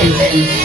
เ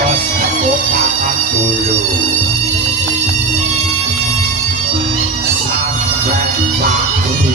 bos tepuk tangan dulu sampai pagi.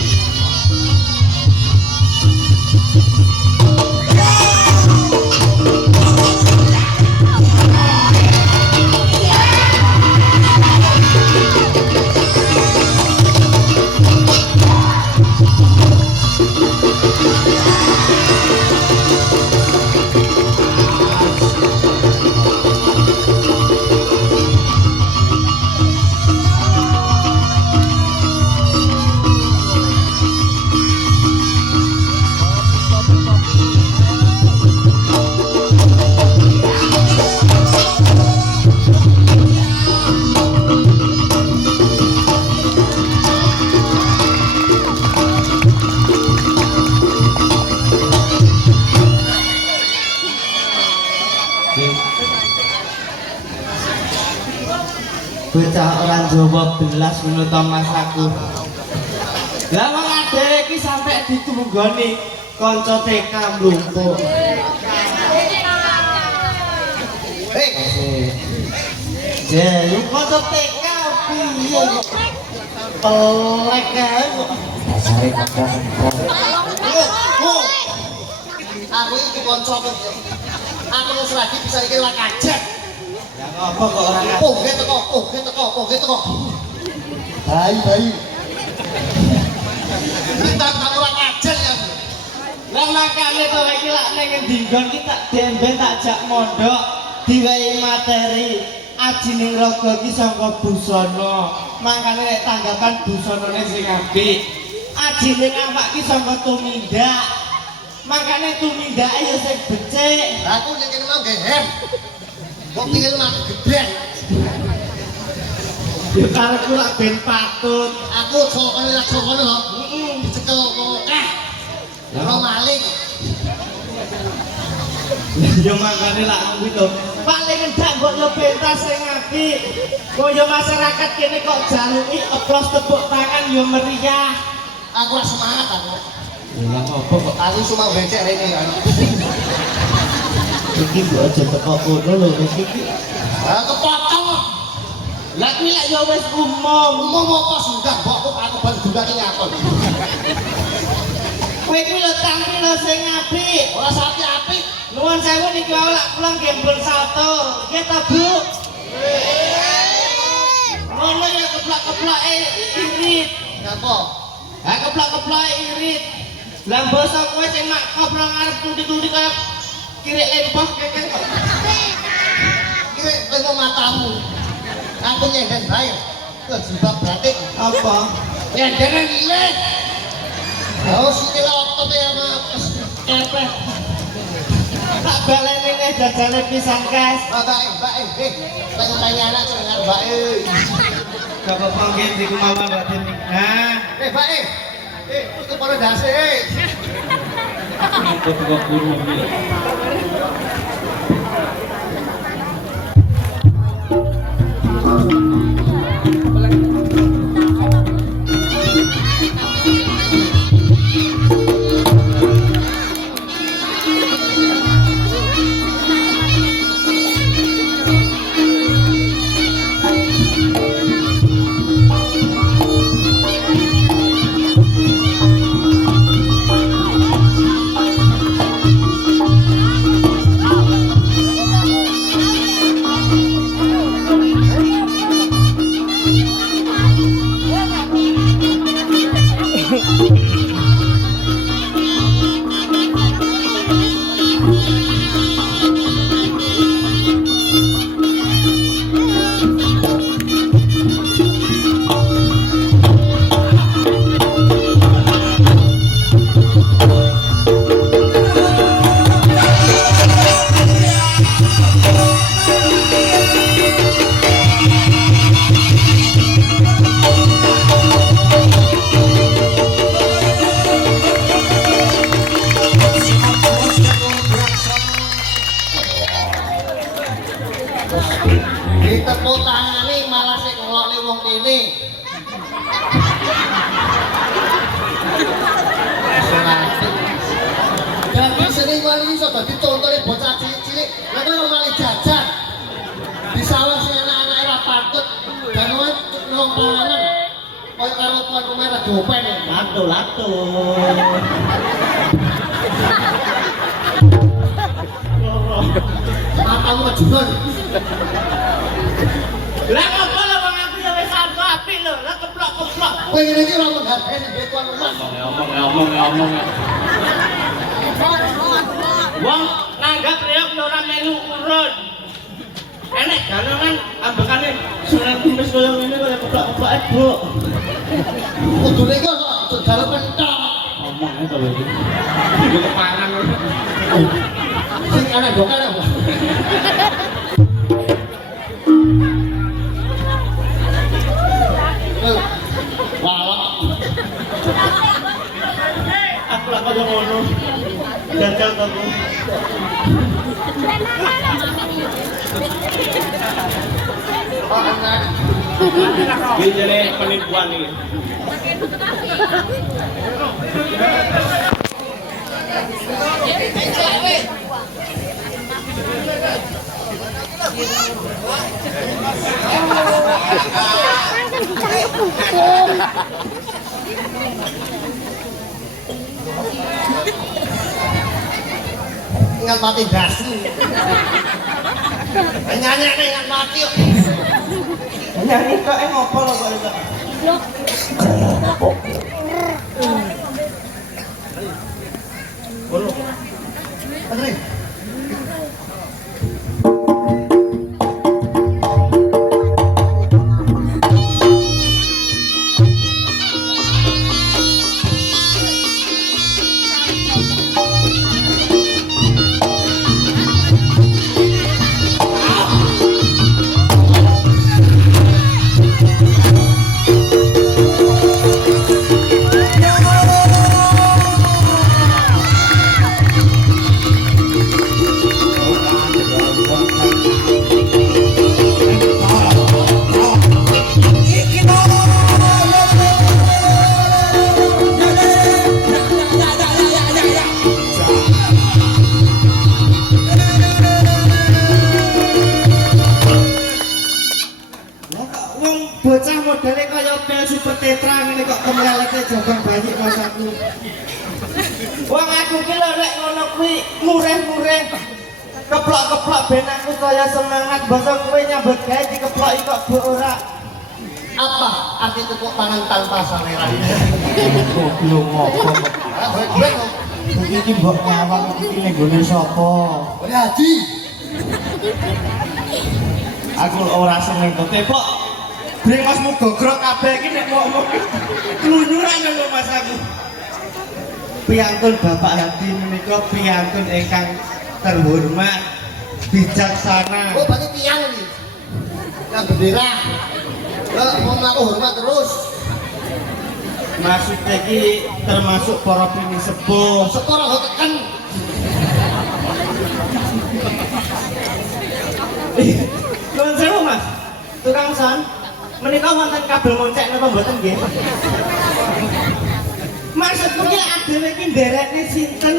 Bocah orang Jawa belas menurut Mas aku. Lah wong adek iki sampe ditunggoni kanca TK mlumpuk. Jadi kanca TK piye kok pelek kae kok. Dasare kok. Aku iki kancaku. Aku wis lagi bisa iki lak kajet. Ya apa kok ora Poge teko. bayi. Minta tak ora kajet ya. Lah makane to iki lak ning endi nggon ki tak demben tak jak mondok diwehi materi. Ajining raga ki saka busana. Makane nek tanggapan busanane sing apik. Ajining awak ki saka tumindak. Makane tumindake ya sing becik. Aku ning kene mau gehem. Kok pingin mati gedhen. Ya karepku lak ben patut. Aku sokono lho. Dicekel kok ora maling. Ya makane lak kuwi to. Paling endak mbok yo pentas sing apik. Kaya masyarakat kene kok jaluki aplaus tepuk tangan yo meriah. Aku ora semangat aku. Ya apa kok Aku cuma becek rene kan. iki mbok aja teko kono lho iki. Ah kepotong. Lah kuwi lak yo wis umum. Umum apa sudah mbokku aku ban dungane ngakon. Kowe iki lho tampil sing apik. Ora sapi apik. Nuwun sewu niki wae lak pulang gembel satu. Nggih ta, Bu? Ngono ya keplak-keplake irit. Ngapa? Ha keplak-keplake irit. Lah basa kowe sing mak ngobrol ngarep tuti-tuti kaya kirik lempah keke kok. Iki kowe matamu. Aku nyenden bae. Kok jilbab batik Apa? nyenden nilai. Oh, sikile otot ya mas. Kepeh. Tak baleni nek jajale pisang kas. Mbak, tanya anak dengan Mbak. Gak apa-apa nggih niku mawon Raden. Nah, Mbak, itu pada dasi. itu kok guru iki. Ditepuk tangane malah sing ngelokne wong kene. Dan sering wali iso dadi contone bocah cilik-cilik, lha kowe malah jajan. tolong panganan. Kaya karo tuan rumah ada dopen ya. Lato. Matamu majunan. Lah apa lah bang aku ya wis sarko apik lho, lah keplok-keplok. Kowe ngene iki ora menghargai dia tuan rumah. Ngomong. Wong nanggap reok ya ora melu urun. Enek galongan ambekane sunan kumis koyo ngene kaya keplok-keplok Bu. Kudune iki kok dalem pentok. Ngomong ae to iki. Iku kepangan. Sing ana dokter apa? Walak. Aku lak koyo ngono. Gagal to Bu. Oh, enak. Iki jane penipuan iki. Ingat mati dasi. Nyanyi ingat mati yuk. Nyanyi kok ngopo lho kok itu. Bolo. Andri. Bocah modele kaya pel super tetra ngene kok kemlelete jabang bayi Mas aku. Wong aku ki lho nek ngono kuwi mureh-mureh. Keplok-keplok ben aku kaya semangat basa kowe nyambut gawe dikeploki kok mbok ora. Apa arti tepuk tangan tanpa saweran? Goblok ngopo. Gue Iki mbok nyawang iki ning gone sapa? Haji. Aku ora seneng kok tepok. Brengosmu gogrok kabeh iki nek ngomong klunyuran lho Mas aku. Piantun Bapak Hadi menika piantun ingkang terhormat, bijaksana. Oh, berarti tiang ini. Yang bendera. Mau melakukan hormat terus. Maksudnya iki termasuk para pini sepuh. Sekolah kok tekan. Nuwun sewu Mas. Tukang son, menika wonten kabel moncek napa mboten nggih? Maksudku ki adewe ki nderekne sinten?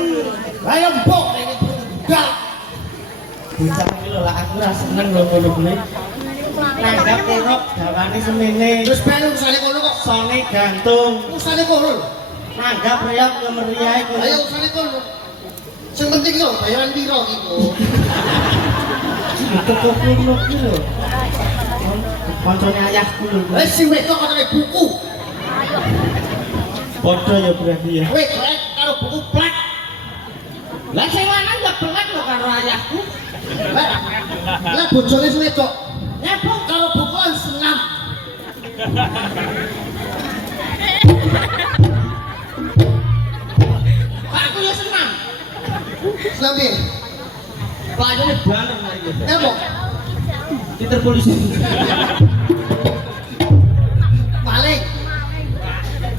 Ayo mbok ini budak. Bocah iki lho lah aku ra seneng lho ngono kuwi. Nanggap terok dawane semene. Terus ben usane kono kok. Sone gantung. Usane kono. Nanggap reok ke meriah iku. Ayo usane kono. Sing penting yo bayaran piro iku. Cukup kuno ki lho. Koncone ayahku lho. Wis sing wedok ana buku. Padha ya berarti ya. Kowe glek karo buku plek. Lah sing lanang ya belak lho karo ayahku. Lah bojone sing wedok. Nyapa Karo buku senam. aku ya senang. Senam piye? Pelajarnya bareng lah iki. Napa? Diter polisi. Maling.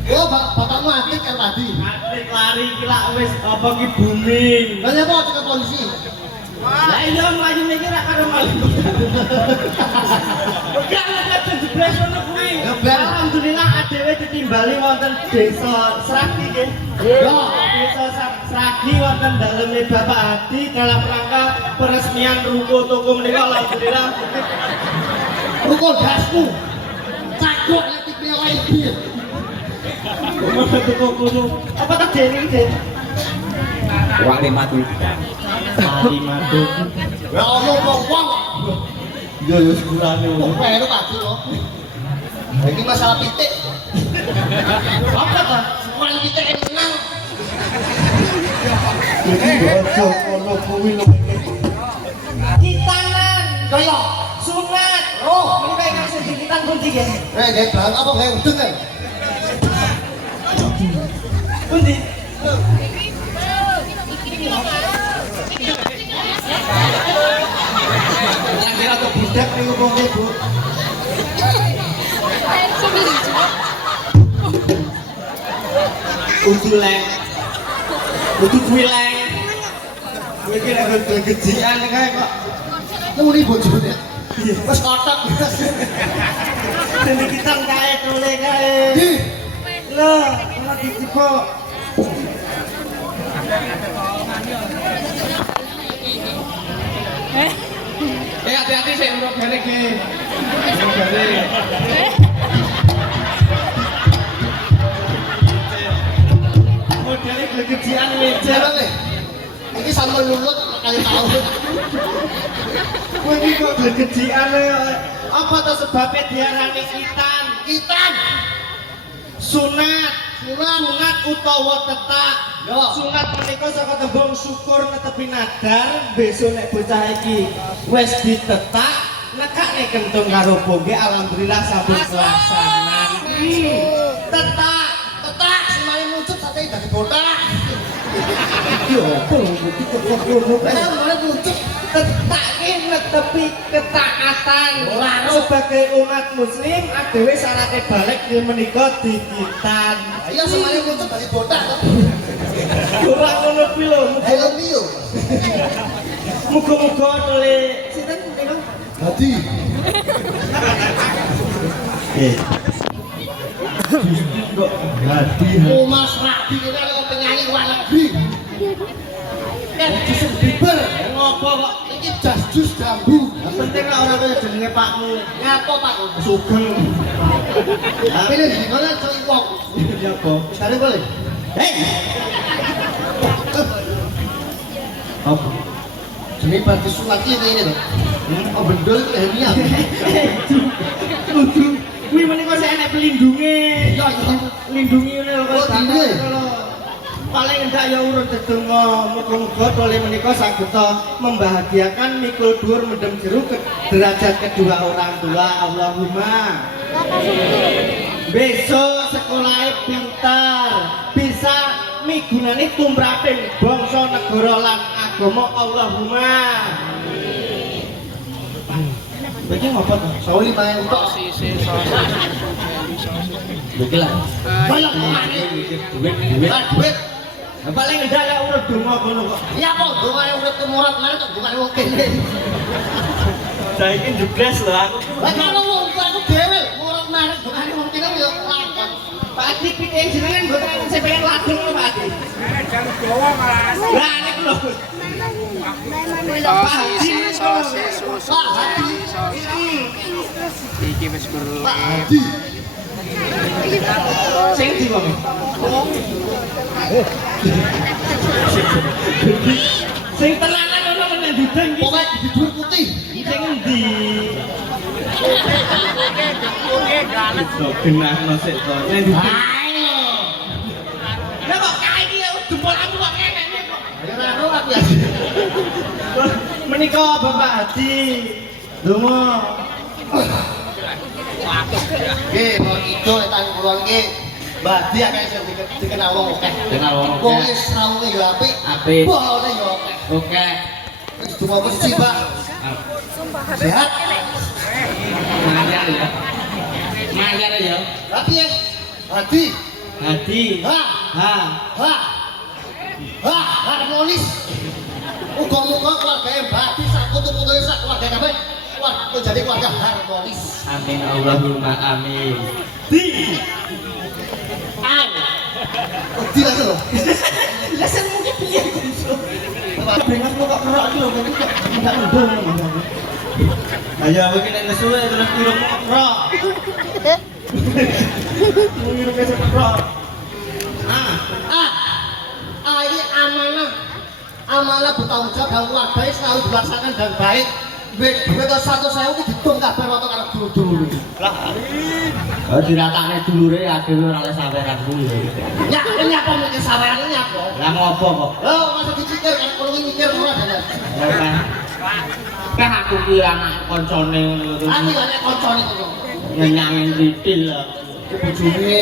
Oh, bapakmu atik kan tadi. Atrik lari iki lak wis apa ki booming. Lah nyapa ke polisi? Lah iya mlayu iki ra karo maling. Enggak ada jebres ngono kuwi. Alhamdulillah adewe ditimbali wonten desa Sragi nggih. Yo, desa Sragi wonten daleme Bapak Hadi dalam rangka peresmian ruko toko menika alhamdulillah. Rukun dasmu. Cak Waduh, nanti pilih lagi. Apa tak dene iki? Wali matu. Mati matu. Ya Allah, wong. Yo yo sepurane. Kok baru pagi loh. Ini masalah pitik. Apa ta? Semua pitik yang menang. Ojo kono kuwi lho. Kitanan, Kaya. sunat. Oh. Ini kayak ngasih dikitan kunci ya. Gak bahan apa gak udeng kan? Kunci. Yang kira tuh budak nih ngomongnya bu. Kudu leng, kudu kuileng. Gue kira gue kejian kayak kok. Lu nih bojone. Wes kotak. Jadi kita kayak tole kayak. Di. Loh, malah dicipok. Hati-hati sih urut balik ke. Modelnya kegejian meja. Jangan nih. Ini sama lulut kali tahu. Kowe iki kok kegejian ya. Apa tuh sebabnya diarani kitan? Kitan. Sunat. Sunat. Sunat utawa tetak. Yo. Sunat menika saka tembung syukur netepi nadar, besok nek bocah iki wis ditetak, nekake kentung karo boge alhamdulillah sampun pelaksanaan. Tetak, Tetak semai muncul sate dadi botak. yo kok kok ngono kae. Saya mulai muncul. Tetak ki netepi ketaatan. Ora, Ro. Sebagai umat muslim adewe syaratnya balik yen menika dikitan. Ayo semai muncul dadi botak. Ora ngono kuwi lho. Ayo mio. Muga-muga tole sinten niku? Hadi. Kok hati Mas Rabi ini kalau penyanyi luar negeri. Kan disembiber. ngopo kok Ini jas-jus jambu. penting lah ora kaya jenenge Pakmu. Ngapo Pak? Sugeng. Tapi ini di mana cari wong? Ya apa? Cari boleh? Hei. Apa? Jadi parti sunat ini loh. Oh bendol itu hanya. Kuwi menika saya enek pelindunge. Iya, iya. Lindungi ngene lho Oh, Bapak. iya. Kalau paling enggak ya urut dedonga muga-muga tole menika saged membahagiakan mikul dhuwur mendem jeruk ke derajat kedua orang tua. Allahumma. Besok sekolahnya pintar, bisa migunani tumraping bangsa negara lan agama. Allahumma. Bagi ngapa tuh? Sauli main tok. Begilah. Banyak kemana? Duit. Duit. Paling enggak ya urut donga kono kok. Iya kok, donga yang udah kemurat mana kok donga yang kene. Saiki jebres lho aku. Lah kalau wong tua aku dhewe, murat mana donga yang kene yo lakon. Pak Adi piye jenengan mboten saya pengen ladung lho Pak Adi. Jangan bawa malah. Lah niku lho. Pak Adi Pak Hadi. Iki wis guru. Pak Hadi. sing ndi kok? Sing tenanan ono meneh dideng iki. Pokoke di dhuwur putih. Sing endi? Oke, galet. Kok genahno sik to. Sing dideng. Ayo. Lah kok kae iki ya jempol aku kok ngene kok. Ayo raro aku ya. Menika Bapak Hadi. Donga. Nggih, mau ijo etan kula nggih. Mbadi akeh sing dikenal wong akeh. Dikenal wong akeh. Wong wis raune yo apik. Apik. Bolone yo akeh. Oke. Wis cuma mesti, Pak. Sehat. Mayar ya. Mayar ya. Tapi ya, Hadi. Hadi. Ha, Ha. ha. Ha, harmonis. Muga-muga keluarga Mbak Hadi sak putu-putune sak keluarga kabeh keluarga jadi keluarga harmonis. Amin Allahumma amin. Di. Ang. Hadi lagi loh. Lah sen mungkin piye iso. Bengak kok kerok iki lho kok enggak ndong. Ayo begini nesu terus kira kerok. Ngirim ke sekolah. Ini amanah bertanggung jawab dan keluarga ini selalu dilaksanakan dengan baik. Duit atau 100.000 ini ditung kabeh waktu karo dulu-dulu. Lah, diratakne dulure adewe ora oleh saweranku ya. Ya, ini apa mikir saweran ini apa? Lah ngopo kok? Loh, masa dipikir kan kalau mikir ora ada. Kan aku ki anak koncone ngono. Aku lha nek koncone kok. Nyenyangin ritil lah. Bojone.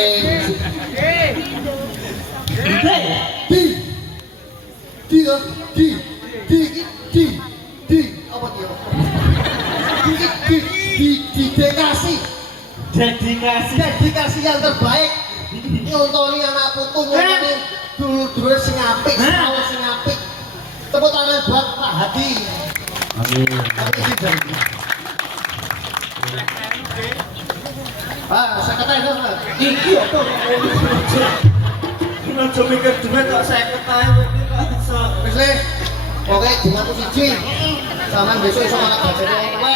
Di apa dia? Dedikasi yang terbaik. Nyontoni anak putu, nyontoni dulur-dulur sing apik, sawah sing apik. Tepuk tangan buat Pak Hadi. Amin. Tapi iki janji. Saya katakan itu. Iki apa? Ojo mikir duit kok 50 ae kok iso. Wis le. Pokoke dingaku siji. Sampeyan besok iso malah bajane kowe.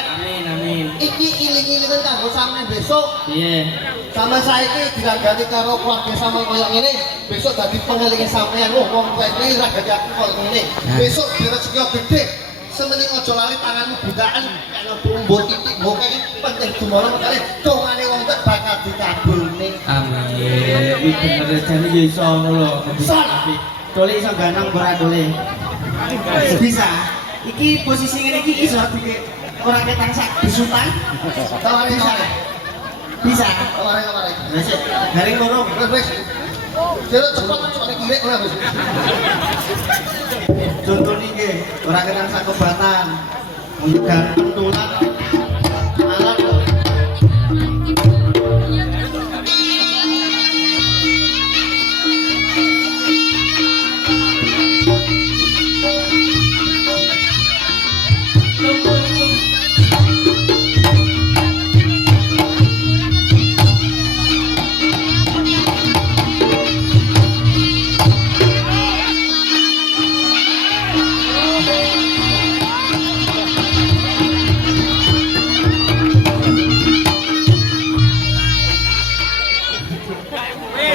Amin. Iki iling-ilingan kanggo sampeyan besok. Iya. Sama saiki diragani karo keluarga sama koyo ngene. Besok dadi pengelingan sampeyan. Wong kowe iki ragani aku koyo ngene. Besok rezeki gede. Sementing aja lali tanganmu bukaan kaya tumbul titik mbok iki penting dumono makane dongane wong tek bakal dikabulne. Amin. Iki bener jane ya iso ngono lho. Dole iso ganang ora dole. Bisa. Iki posisi ngene iki iso dike ora ketang sak besutan. Bisa. Bisa. Kemarin. Lah sik, garing loro. Wis. Jero cepet kirek ora wis. Contoh nih ke, orang kenal sakobatan, menyegar pentulan, malam.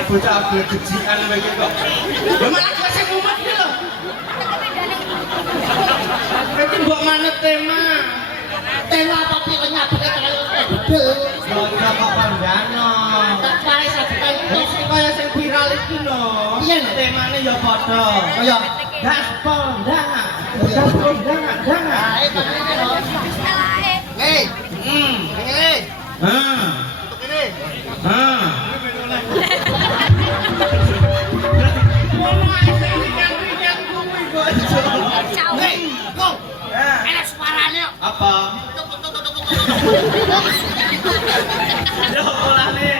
Bocah abel gejikan lagi kok. Ya malah kowe sing umat iki lho. Iki mbok manut tema. Tema apa piye nyabeke karo gede. Bocah kok pandano. Tak kare sajekan Wis kaya sing viral iki lho. Iya, lho. Temane ya padha. Kaya Gaspol dangan. Gaspol dangan. ae panene lho. Nih, ngene. Untuk ini. Nih, Kong. Enak suarane kok. Apa? Ya pola nih.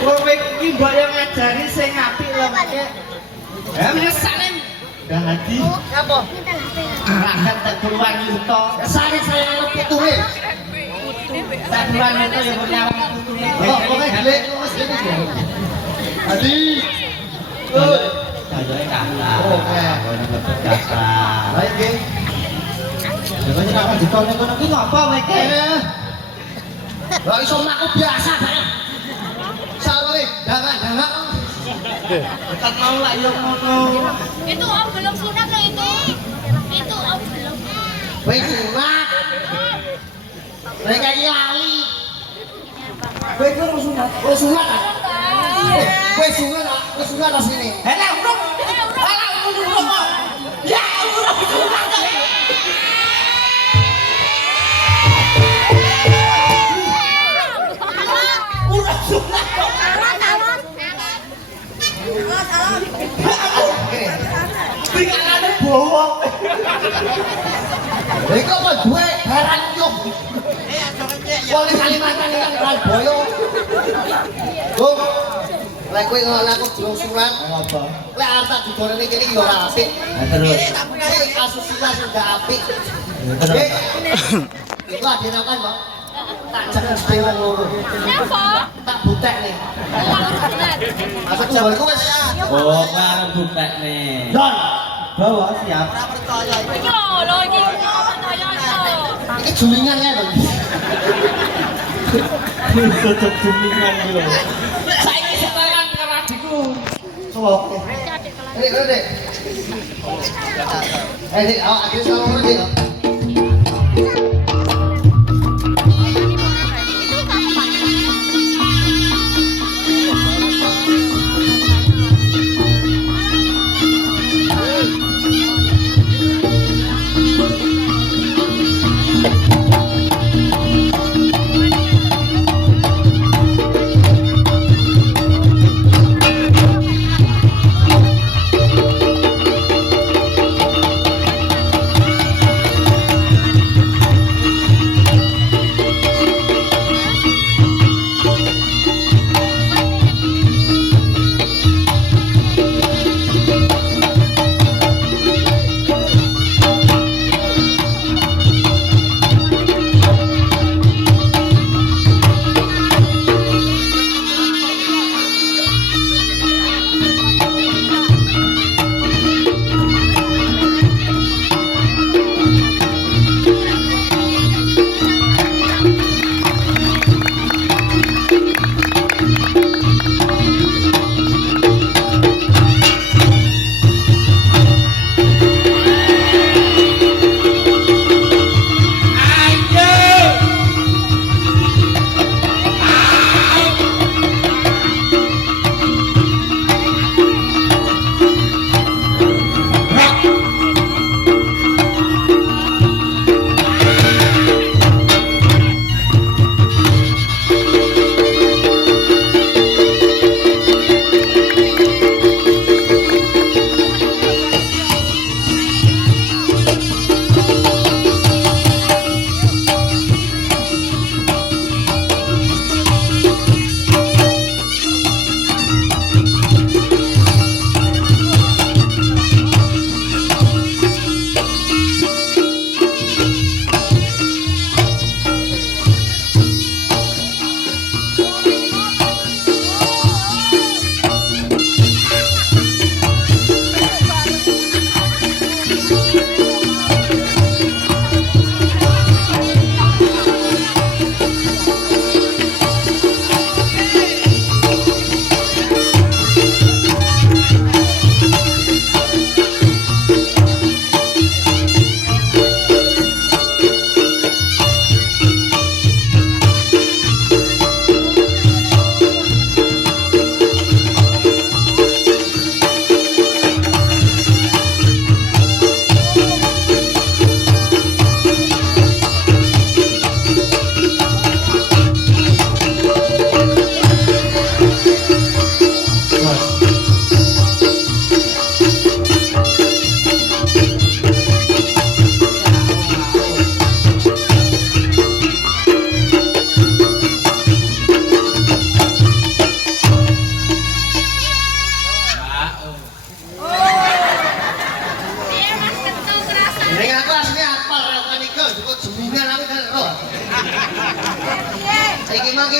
Kowe iki mbok yo ngajari sing apik lho Mek. Mesane Dah Haji. Apa? Rakat tak keluar yuto. Sari saya lebih tuhe. Tak keluar yuto ya punya putune. Oh, oke, gelek Mas ini. Adi. Kayoke kalah. Oke. Kalah. Baik, Nggih. Jangan kenapa ditone kono ki ngapa Mek? Lah iso mlaku biasa saya. Sarone dangan-dangan. Tak mau lah yo ngono. Itu om belum sunat loh itu. Itu om belum. Wis sunat. Mereka iki lali. Kowe ku harus sunat. Oh sunat. Wis sunat asline. Lah urung. Ala urung. Ya urung sunat. Urung sunat kok. Pikirane bowong. Lha iku apa duwe barang nyuk. Wong Kalimantan iki kan boyo. Bung. Lek kowe ngono aku durung sunat. Apa? Lek arep tak digorene kene iki ora apik. Terus. Asusila sing gak apik. Terus. Iku adine kan, Mbak. Tak jangan sedhe wong loro. Kenapa? Tak butek nih. Masuk jawa iku wis. Oh, kan butek nih. Don. Bawa siap. Iki lho, iki percaya itu. Iki julingan ya, Bang. Tutup jumingan iki lho. Saiki setelan karo adikku. Oke. Dik, Dik. Dik, awak adil sama Dik.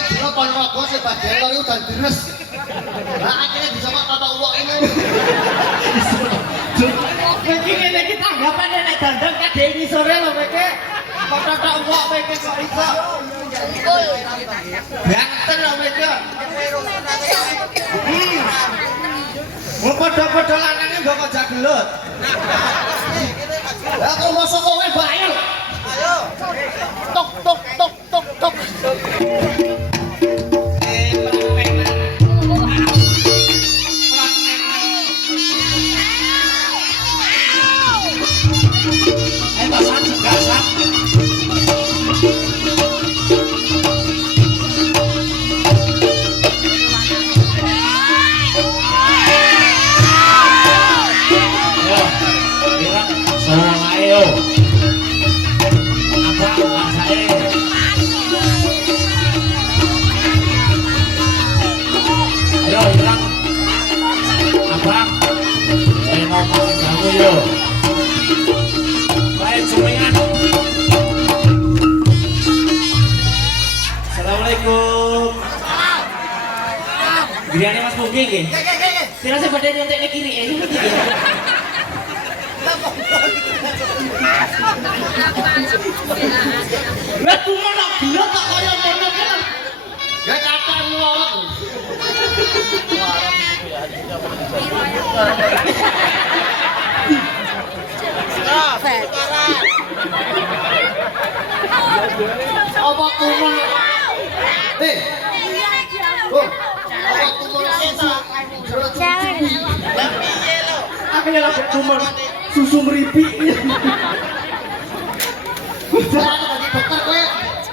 dina Ponorogo sebagian lor udan deres. Lah akhirnya disama kata uwok ini. Iki ngene iki tanggapane nek dandang kadhe ngisore lho kowe. Kok tok uwok kowe kok iso. Banter lho kowe. Mau padha-padha lanange mbok kok jagelut. Lah kok mosok kowe bayar. Ayo. Tok tok tok tok tok. Assalamualaikum. Giliane Mas Mugi nggih. Kira sing badhe nyontekne kiri e. Lah kumono gelot kok kaya ngono ki. Ya katamu wae. Apa kumono? Oh. Apa kumono susu? Aku ya lagi kumono susu meripi. Jangan tadi dokter kowe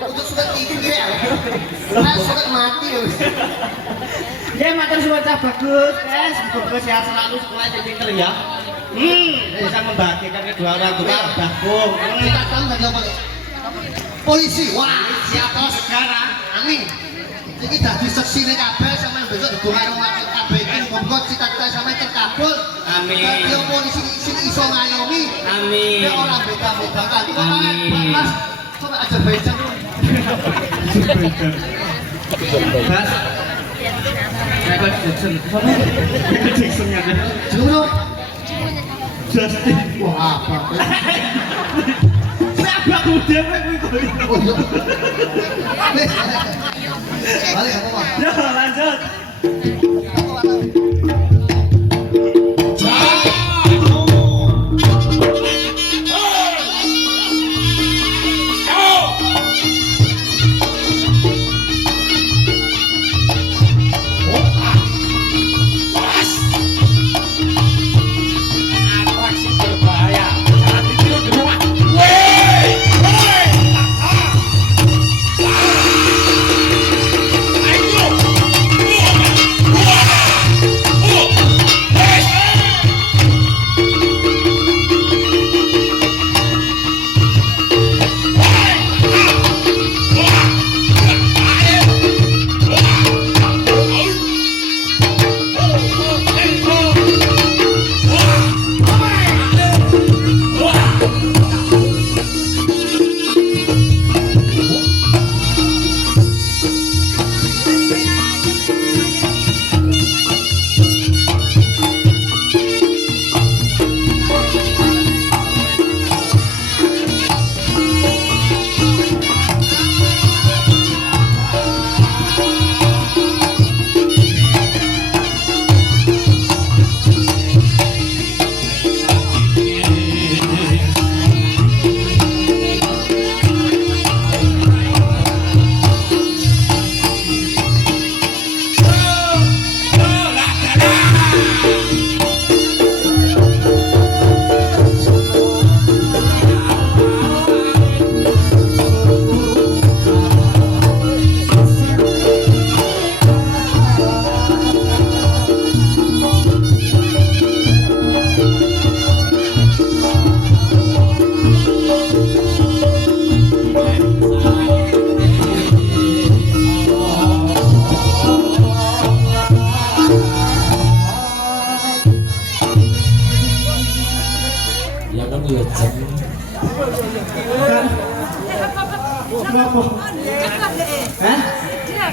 untuk sudah tinggi ya. Lah sudah mati ya. Ya matur suwun cah bagus, guys. Semoga sehat selalu, sekolah jadi pinter ya. Bisa membahagiakan kedua orang tua Bagong. Kita tahu enggak apa polisi. Wah, Siapa sekarang? amin. Iki dadi seksine kabeh sampean besok didongakno kabeh iki muga cita-cita sampean terkabul. Amin. Dadi polisi sing iso ngayomi. Amin. Ya orang beda-bedakan. Amin. Mas, coba aja baca. Mas. Michael Jackson. Michael Jackson ya. Dulu Justin. wah apa? Siapa udah kuwi. Oh iya. Balik apa? Ya lanjut.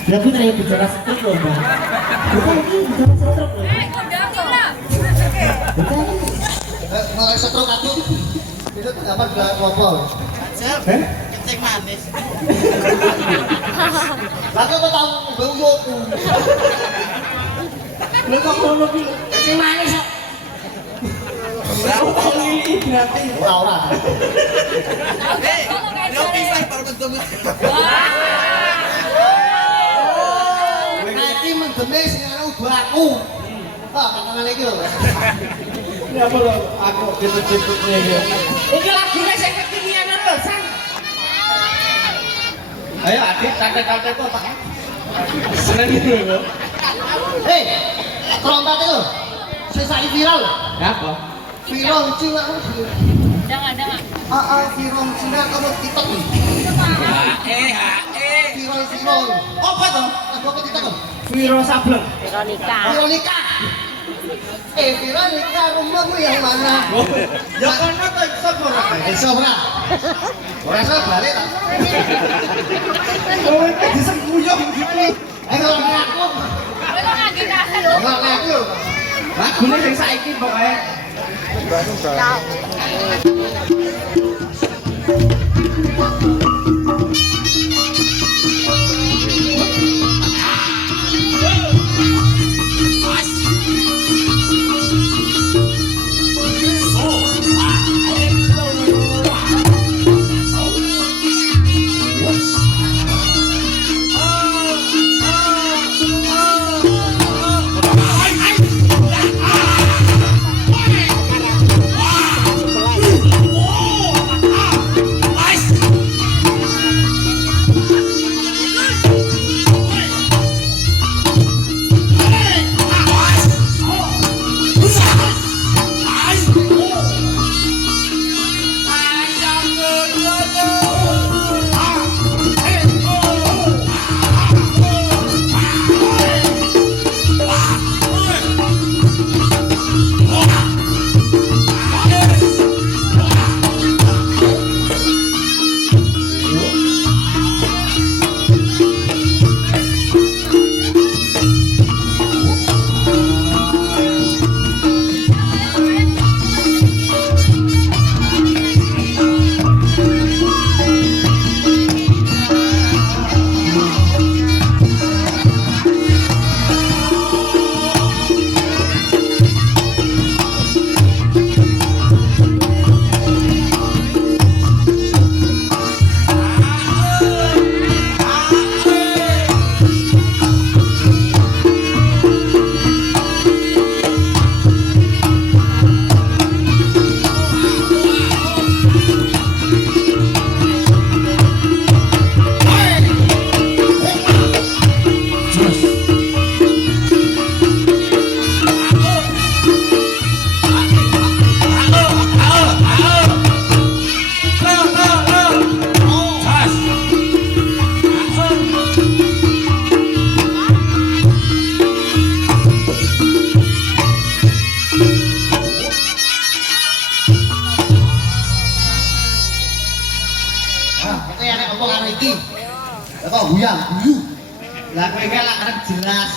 Ya aku tanya bicara setruk loh bang. Bukan ini bicara setruk loh. Udah kok. Bukan. Mulai setruk aku. Itu apa gelar apa? Eh? Kencing manis. Lah kok tahu bauku. Lo kok ngono ki? Kencing manis kok. Kok ngili berarti? Ora. Yo pisah baru bentuk. Nanti mendeme sing ana udo aku. Ah, katane iki lho. Ini apa lo? Aku jemput-jemputnya ya. Iki lagune sing kekinian lho, San. Ayo adik, santai-santai kok Pak. Seneng gitu loh. Hei, trompet itu. Sing saiki viral. Apa? Viral Cina. Jangan. Viral Cina kamu TikTok nih. Viral. Apa tuh? Aku ke TikTok. Viro Sableng. Veronica. Veronica. Veronica, rumahmu yang mana? Ya kan kata iso ora kae. Iso ora? Ora iso balik ta? Kowe iki disengkuyung gitu. Ayo aku. Kowe kok ngangge kasar lho. Ora aku. Lagune sing saiki pokoke. guyu. Lah kowe iki lak arep jelas.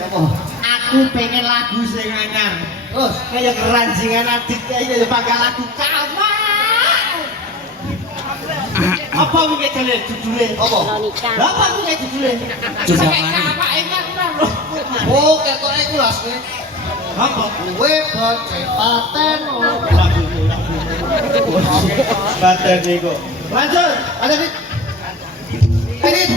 Apa? Aku pengen lagu sing anyar. Terus Kayak keranjingan adik kayak pakai lagu kamu. Apa mungkin jale judule? apa? Veronica. Lah apa mungkin judule? Coba Pakai mari. apa enak lho. Oh, ketoke iku las kowe. Apa? Kowe bocah paten. Lagu itu. Badan iku. Lanjut. Ada Dit. Dit.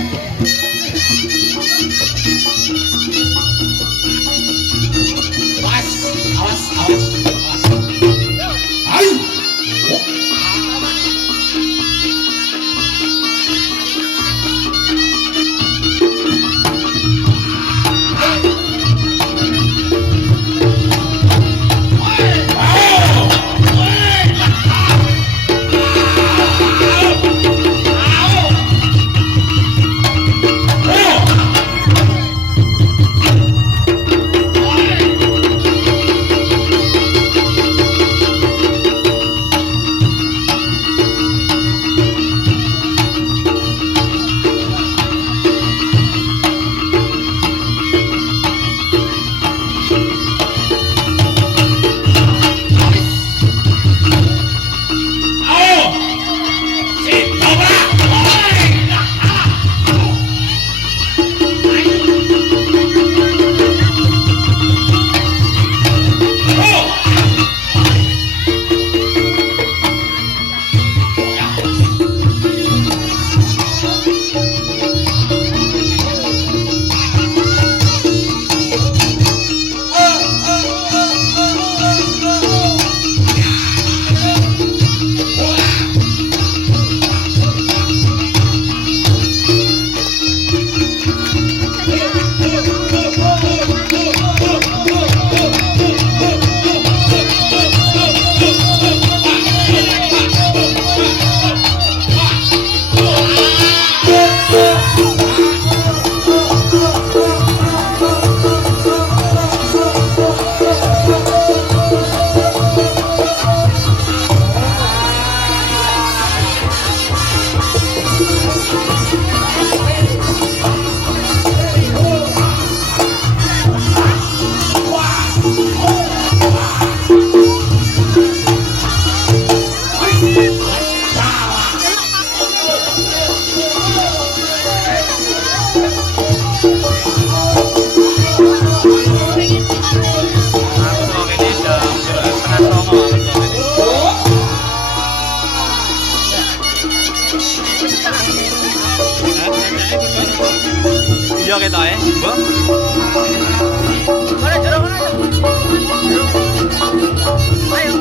Iya kita ya, Bu. Mana jero mana? Ayo.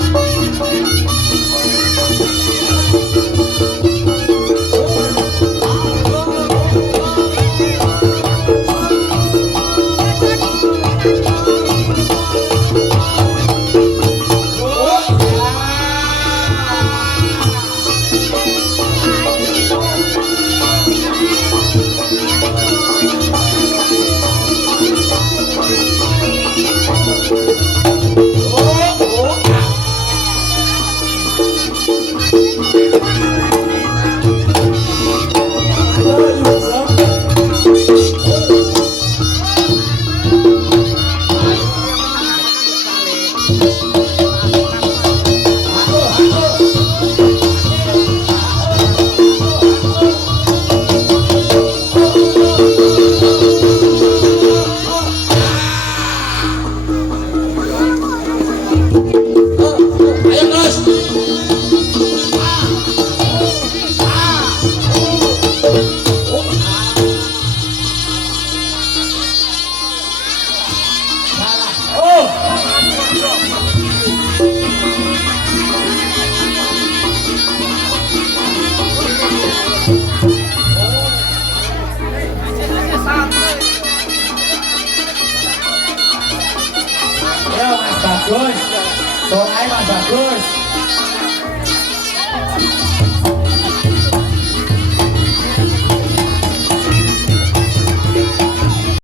Bagus. Soalnya Mas Bagus.